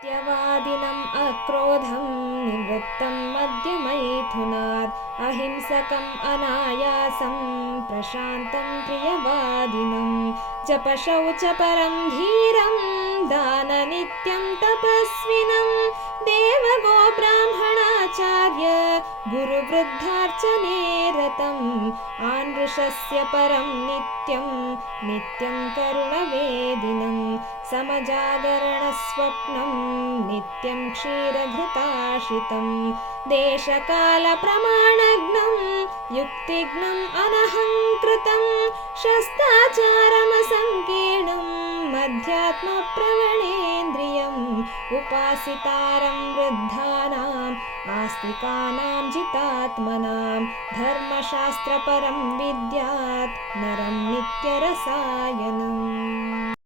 सत्यवादिनम् अक्रोधं निवृत्तं मद्यमैथुनात् अहिंसकम् अनायासं प्रशान्तं प्रियवादिनं जपशौचपरं धीरं दाननित्यं तपस्विनं देवगो ब्राह्मणाचार्य गुरुवृद्धार्चने रतम् आनृशस्य परं नित्यं नित्यं करुणवेदिनं समजागरणस्वप्नं नित्यं क्षीरघृताशितं देशकालप्रमाणज्ञं युक्तिज्ञम् अनहङ्कृतं शस्त्राचारमसङ्कीर्णं मध्यात्मप्रवणेन्द्रियम् उपासितारं वृद्धानाम् आस्तिकानां जितात्मनां धर्मशास्त्रपरं विद्यात् नरं नित्यरसायनम्।